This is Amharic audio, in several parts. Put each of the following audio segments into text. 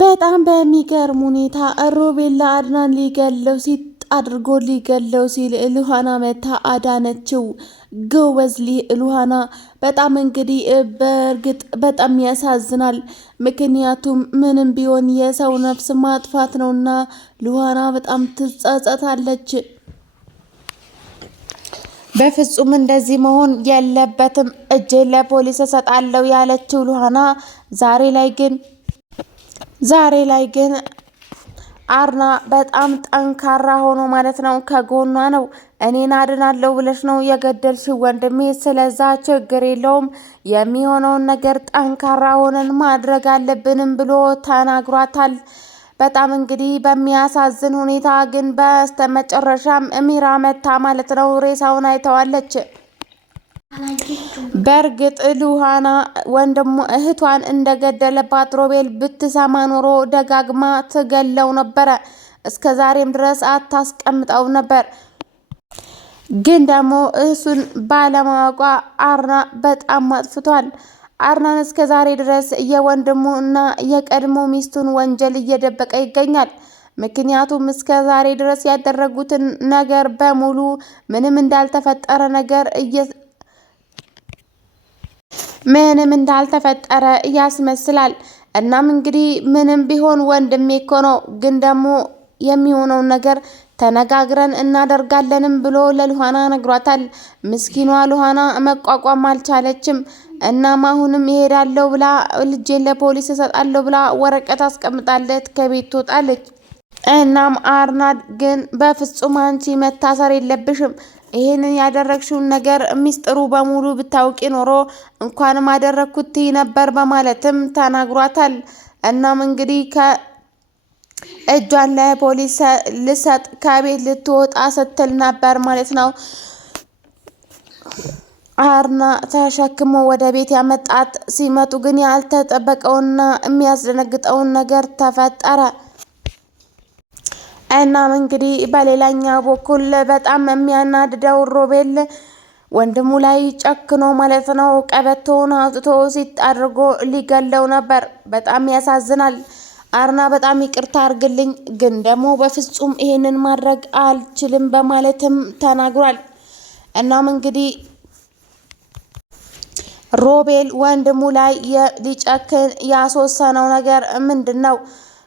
በጣም በሚገርም ሁኔታ ሮቤል ለአድናን ሊገለው አድርጎ ሊገለው ሲል ሉሃና መታ አዳነችው። ጎበዝ ሉሃና በጣም እንግዲህ በእርግጥ በጣም ያሳዝናል። ምክንያቱም ምንም ቢሆን የሰው ነፍስ ማጥፋት ነውና ሉሃና በጣም ትጸጸታለች። በፍጹም እንደዚህ መሆን የለበትም እጄን ለፖሊስ እሰጣለሁ ያለችው ሉሃና ዛሬ ላይ ግን አርና በጣም ጠንካራ ሆኖ ማለት ነው ከጎኗ ነው። እኔን አድናለሁ ብለሽ ነው የገደልሽው ወንድሜ፣ ስለዛ ችግር የለውም የሚሆነውን ነገር ጠንካራ ሆነን ማድረግ አለብንም ብሎ ተናግሯታል። በጣም እንግዲህ በሚያሳዝን ሁኔታ ግን በስተመጨረሻም ሚራ መታ ማለት ነው ሬሳውን አይተዋለች። በእርግጥ ሉሃና ወንድሙ እህቷን እንደገደለባት ሮቤል ብትሰማ ኖሮ ደጋግማ ትገለው ነበረ። እስከ ዛሬም ድረስ አታስቀምጠው ነበር። ግን ደግሞ እሱን ባለማወቋ አርና በጣም አጥፍቷል። አርናን እስከ ዛሬ ድረስ የወንድሙ እና የቀድሞ ሚስቱን ወንጀል እየደበቀ ይገኛል። ምክንያቱም እስከ ዛሬ ድረስ ያደረጉትን ነገር በሙሉ ምንም እንዳልተፈጠረ ያስመስላል። እናም እንግዲህ ምንም ቢሆን ወንድሜ እኮ ነው፣ ግን ደግሞ የሚሆነውን ነገር ተነጋግረን እናደርጋለንም ብሎ ለሉሃና ነግሯታል። ምስኪኗ ሉሃና መቋቋም አልቻለችም። እናም አሁንም ይሄዳለሁ ብላ ልጄን ለፖሊስ እሰጣለሁ ብላ ወረቀት አስቀምጣለት ከቤት ትወጣለች። እናም አርናድ ግን በፍጹም አንቺ መታሰር የለብሽም፣ ይህንን ያደረግሽውን ነገር ሚስጥሩ በሙሉ ብታውቂ ኖሮ እንኳንም አደረግኩት ነበር በማለትም ተናግሯታል። እናም እንግዲህ እጇን ለፖሊስ ልሰጥ ከቤት ልትወጣ ስትል ነበር ማለት ነው አርና ተሸክሞ ወደ ቤት ያመጣት። ሲመጡ ግን ያልተጠበቀውና የሚያስደነግጠውን ነገር ተፈጠረ። እናም እንግዲህ በሌላኛው በኩል በጣም የሚያናድደው ሮቤል ወንድሙ ላይ ጨክኖ ማለት ነው ቀበቶውን አውጥቶ ሲጥ አድርጎ ሊገለው ነበር። በጣም ያሳዝናል። አርና በጣም ይቅርታ አርግልኝ፣ ግን ደግሞ በፍጹም ይሄንን ማድረግ አልችልም በማለትም ተናግሯል። እናም እንግዲህ ሮቤል ወንድሙ ላይ ሊጨክን ያስወሰነው ነገር ምንድን ነው?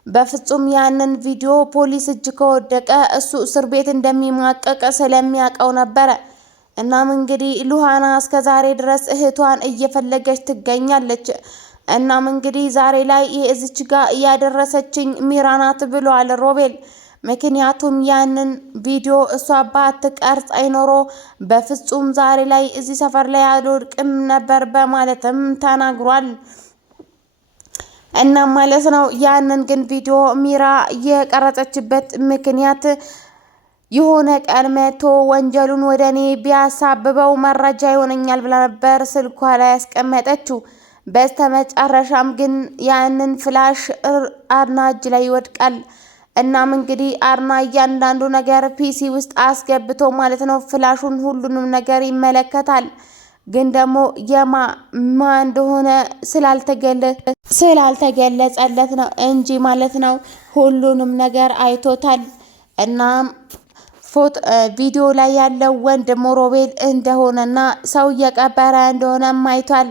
በፍጹም ያንን ቪዲዮ ፖሊስ እጅ ከወደቀ እሱ እስር ቤት እንደሚማቀቅ ስለሚያውቀው ነበረ። እናም እንግዲህ ሉሃና እስከ ዛሬ ድረስ እህቷን እየፈለገች ትገኛለች። እናም እንግዲህ ዛሬ ላይ እዚች ጋር እያደረሰችኝ ሚራ ናት ብሏል ሮቤል። ምክንያቱም ያንን ቪዲዮ እሷ ባትቀርጽ አይኖሮ በፍጹም ዛሬ ላይ እዚህ ሰፈር ላይ አልወድቅም ነበር በማለትም ተናግሯል። እና ማለት ነው ያንን ግን ቪዲዮ ሚራ የቀረጸችበት ምክንያት የሆነ ቀን መቶ ወንጀሉን ወደ እኔ ቢያሳብበው መረጃ ይሆነኛል ብላ ነበር ስልኳ ላይ ያስቀመጠችው። በስተመጨረሻም ግን ያንን ፍላሽ አርና እጅ ላይ ይወድቃል። እናም እንግዲህ አርና እያንዳንዱ ነገር ፒሲ ውስጥ አስገብቶ ማለት ነው ፍላሹን ሁሉንም ነገር ይመለከታል። ግን ደግሞ የማ እንደሆነ ስላልተገለጸለት ነው እንጂ ማለት ነው ሁሉንም ነገር አይቶታል። እናም ቪዲዮ ላይ ያለው ወንድሙ ሮቤል እንደሆነና ሰው እየቀበረ እንደሆነ አይቷል።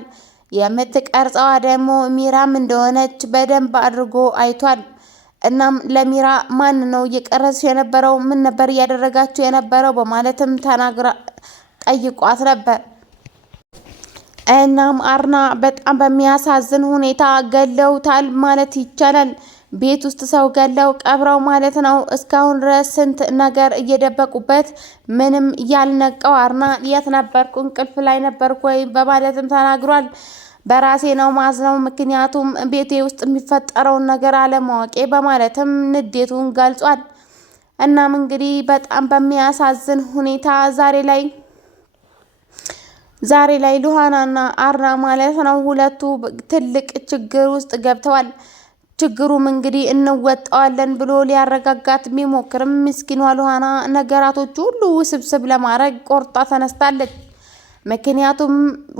የምትቀርጸዋ ደግሞ ሚራም እንደሆነች በደንብ አድርጎ አይቷል። እናም ለሚራ ማን ነው እየቀረጽ የነበረው? ምን ነበር እያደረጋችሁ የነበረው? በማለትም ተናግራ ጠይቋት ነበር። እናም አርና በጣም በሚያሳዝን ሁኔታ ገለውታል ማለት ይቻላል። ቤት ውስጥ ሰው ገለው ቀብረው ማለት ነው። እስካሁን ድረስ ስንት ነገር እየደበቁበት ምንም ያልነቀው አርና የት ነበርኩ? እንቅልፍ ላይ ነበርኩ ወይ? በማለትም ተናግሯል። በራሴ ነው ማዝነው፣ ምክንያቱም ቤቴ ውስጥ የሚፈጠረውን ነገር አለማወቄ በማለትም ንዴቱን ገልጿል። እናም እንግዲህ በጣም በሚያሳዝን ሁኔታ ዛሬ ላይ ሉሃናና አርና ማለት ነው ሁለቱ ትልቅ ችግር ውስጥ ገብተዋል። ችግሩም እንግዲህ እንወጣዋለን ብሎ ሊያረጋጋት ቢሞክርም ምስኪኗ ሉሃና ነገራቶች ሁሉ ውስብስብ ለማድረግ ቆርጣ ተነስታለች። ምክንያቱም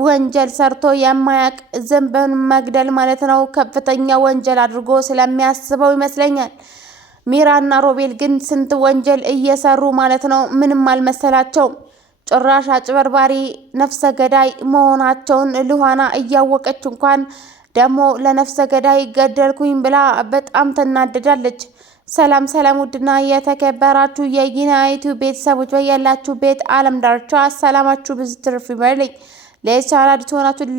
ወንጀል ሰርቶ የማያውቅ ዝንብን መግደል ማለት ነው ከፍተኛ ወንጀል አድርጎ ስለሚያስበው ይመስለኛል። ሚራና ሮቤል ግን ስንት ወንጀል እየሰሩ ማለት ነው ምንም አልመሰላቸውም። ጭራሽ አጭበርባሪ ነፍሰ ገዳይ መሆናቸውን ሉሃና እያወቀች እንኳን ደግሞ ለነፍሰ ገዳይ ገደልኩኝ ብላ በጣም ትናደዳለች። ሰላም ሰላም፣ ውድና የተከበራችሁ የጊናይቱ ቤተሰቦች በያላችሁ ቤት ዓለም ዳርቻ ሰላማችሁ ብዙ ትርፍ ይበልኝ። ለቻናል አዲስ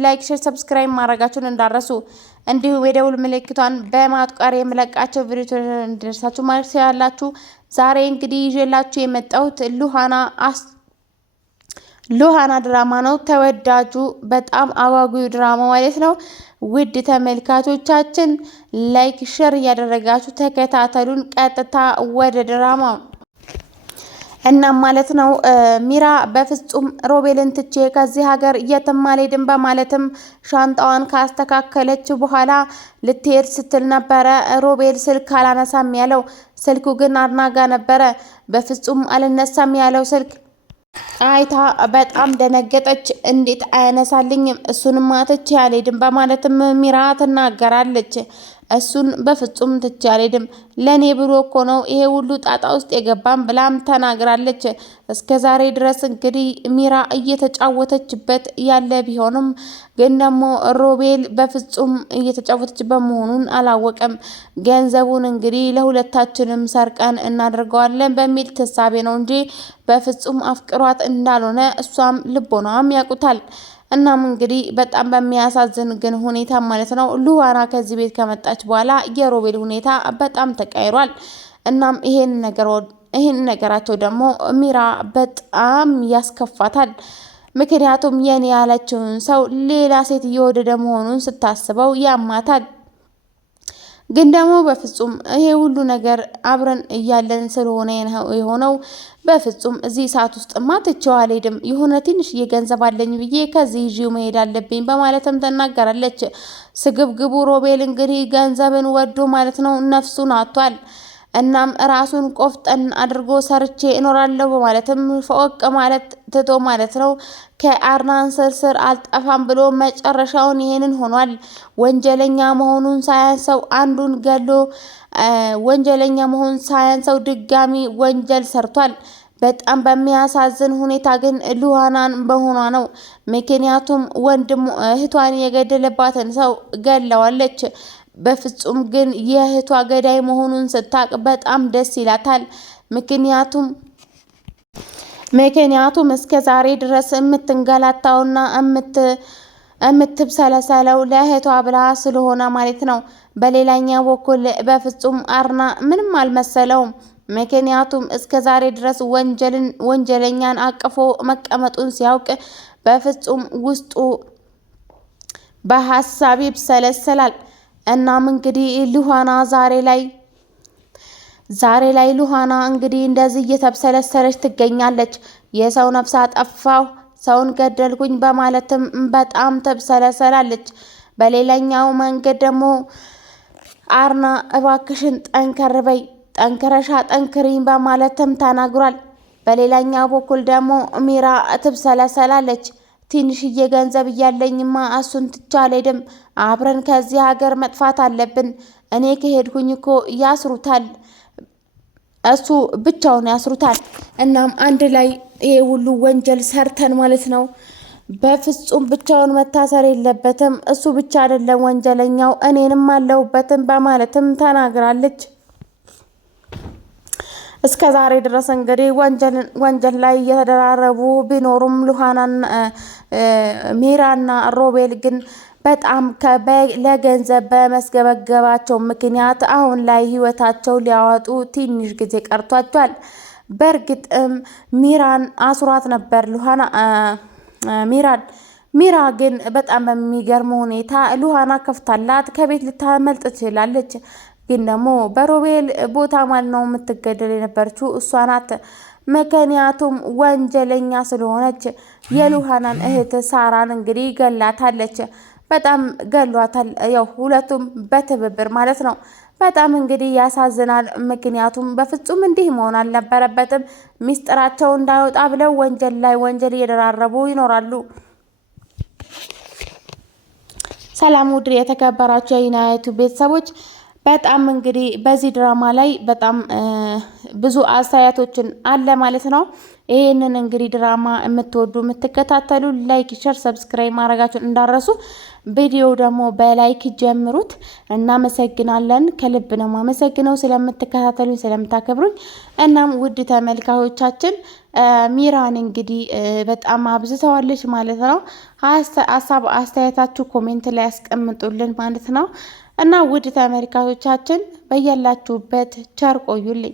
ላይክ፣ ሼር፣ ሰብስክራይብ ማድረጋችሁን እንዳረሱ እንዲሁም የደውል ምልክቷን በማጥቆር የምለቃቸው ቪዲዮዎች እንዲደርሳችሁ ማለት ያላችሁ። ዛሬ እንግዲህ ይዤላችሁ የመጣሁት ሉሃና ድራማ ነው። ተወዳጁ በጣም አጓጊው ድራማ ማለት ነው። ውድ ተመልካቾቻችን ላይክ ሼር እያደረጋችሁ ተከታተሉን። ቀጥታ ወደ ድራማው እና ማለት ነው ሚራ በፍጹም ሮቤልን ትቼ ከዚህ ሀገር የትም አልሄድም በማለትም ሻንጣዋን ካስተካከለች በኋላ ልትሄድ ስትል ነበረ ሮቤል ስልክ አላነሳም ያለው። ስልኩ ግን አርናጋ ነበረ። በፍጹም አልነሳም ያለው ስልክ አይታ በጣም ደነገጠች። እንዴት አያነሳልኝም? እሱንም ትቼ አልሄድም በማለትም ሚራ ትናገራለች። እሱን በፍጹም ትቼ አልሄድም ለኔ ብሎ እኮ ነው ይሄ ሁሉ ጣጣ ውስጥ የገባም ብላም ተናግራለች። እስከ ዛሬ ድረስ እንግዲህ ሚራ እየተጫወተችበት ያለ ቢሆንም ግን ደግሞ ሮቤል በፍጹም እየተጫወተችበት መሆኑን አላወቀም። ገንዘቡን እንግዲህ ለሁለታችንም ሰርቀን እናደርገዋለን በሚል ተሳቤ ነው እንጂ በፍጹም አፍቅሯት እንዳልሆነ እሷም ልቦናም ያውቁታል። እናም እንግዲህ በጣም በሚያሳዝን ግን ሁኔታ ማለት ነው ሉሃና ከዚህ ቤት ከመጣች በኋላ የሮቤል ሁኔታ በጣም ተቀይሯል። እናም ይሄን ነገራቸው ደግሞ ሚራ በጣም ያስከፋታል። ምክንያቱም የኔ ያለችውን ሰው ሌላ ሴት እየወደደ መሆኑን ስታስበው ያማታል። ግን ደግሞ በፍጹም ይሄ ሁሉ ነገር አብረን እያለን ስለሆነ የሆነው በፍጹም እዚህ ሰዓት ውስጥማ ትቼው አልሄድም፣ የሆነ ትንሽ ገንዘብ አለኝ ብዬ ከዚህ ይዤው መሄድ አለብኝ በማለትም ተናገራለች። ስግብግቡ ሮቤል እንግዲህ ገንዘብን ወዶ ማለት ነው ነፍሱን አጥቷል። እናም ራሱን ቆፍጠን አድርጎ ሰርቼ እኖራለሁ በማለትም ፈወቅ ማለት ትቶ ማለት ነው ከአርናን ስር አልጠፋም ብሎ መጨረሻውን ይሄንን ሆኗል። ወንጀለኛ መሆኑን ሳያንሰው አንዱን ገሎ ወንጀለኛ መሆኑን ሳያንሰው ድጋሚ ወንጀል ሰርቷል። በጣም በሚያሳዝን ሁኔታ ግን ሉሃናን በሆኗ ነው። ምክንያቱም እህቷን የገደለባትን ሰው ገለዋለች። በፍጹም ግን የእህቷ ገዳይ መሆኑን ስታቅ በጣም ደስ ይላታል። ምክንያቱም እስከ ዛሬ ድረስ የምትንገላታውና የምትብሰለሰለው ለእህቷ ብላ ስለሆነ ማለት ነው። በሌላኛው በኩል በፍጹም አርና ምንም አልመሰለውም። ምክንያቱም እስከ ዛሬ ድረስ ወንጀለኛን አቅፎ መቀመጡን ሲያውቅ በፍጹም ውስጡ በሀሳብ ይብሰለሰላል። እናም እንግዲህ ሉሃና ዛሬ ላይ ሉሃና እንግዲህ እንደዚህ እየተብሰለሰለች ትገኛለች። የሰው ነፍስ አጠፋሁ፣ ሰውን ገደልኩኝ በማለትም በጣም ተብሰለሰላለች። በሌላኛው መንገድ ደግሞ አርና እባክሽን ጠንከር በይ፣ ጠንክረሻ ጠንክሪኝ በማለትም ተናግሯል። በሌላኛው በኩል ደግሞ ሚራ ትብሰለሰላለች። ትንሽዬ ገንዘብ እያለኝማ እሱን ትቼ አልሄድም፣ አብረን ከዚህ ሀገር መጥፋት አለብን። እኔ ከሄድኩኝ እኮ ያስሩታል፣ እሱ ብቻውን ያስሩታል። እናም አንድ ላይ ይሄ ሁሉ ወንጀል ሰርተን ማለት ነው። በፍጹም ብቻውን መታሰር የለበትም፣ እሱ ብቻ አይደለም ወንጀለኛው፣ እኔንም አለሁበትም በማለትም ተናግራለች። እስከ ዛሬ ድረስ እንግዲህ ወንጀል ላይ እየተደራረቡ ቢኖሩም ሚራና ሮቤል ግን በጣም ለገንዘብ በመስገበገባቸው ምክንያት አሁን ላይ ህይወታቸው ሊያወጡ ትንሽ ጊዜ ቀርቷቸዋል። በእርግጥም ሚራን አስሯት ነበር ሚራ ግን በጣም በሚገርም ሁኔታ ሉሃና ከፍታላት ከቤት ልታመልጥ ትችላለች። ግን ደግሞ በሮቤል ቦታ ማለት ነው የምትገደል የነበረችው እሷ ናት። ምክንያቱም ወንጀለኛ ስለሆነች የሉሃናን እህት ሳራን እንግዲህ ገላታለች። በጣም ገሏታል። ያው ሁለቱም በትብብር ማለት ነው። በጣም እንግዲህ ያሳዝናል። ምክንያቱም በፍጹም እንዲህ መሆን አልነበረበትም። ሚስጥራቸው እንዳይወጣ ብለው ወንጀል ላይ ወንጀል እየደራረቡ ይኖራሉ። ሰላም ውድ የተከበራችሁ የኢናየቱ ቤተሰቦች በጣም እንግዲህ በዚህ ድራማ ላይ በጣም ብዙ አስተያየቶችን አለ ማለት ነው። ይህንን እንግዲህ ድራማ የምትወዱ የምትከታተሉ ላይክ፣ ሸር፣ ሰብስክራይብ ማድረጋችሁን እንዳረሱ። ቪዲዮ ደግሞ በላይክ ጀምሩት። እናመሰግናለን። ከልብ ነው የማመሰግነው ስለምትከታተሉኝ ስለምታከብሩኝ። እናም ውድ ተመልካቾቻችን ሚራን እንግዲህ በጣም አብዝተዋለች ማለት ነው። ሀሳብ አስተያየታችሁ ኮሜንት ላይ ያስቀምጡልን ማለት ነው። እና ውድ ተመልካቾቻችን በያላችሁበት ቸር ቆዩልኝ።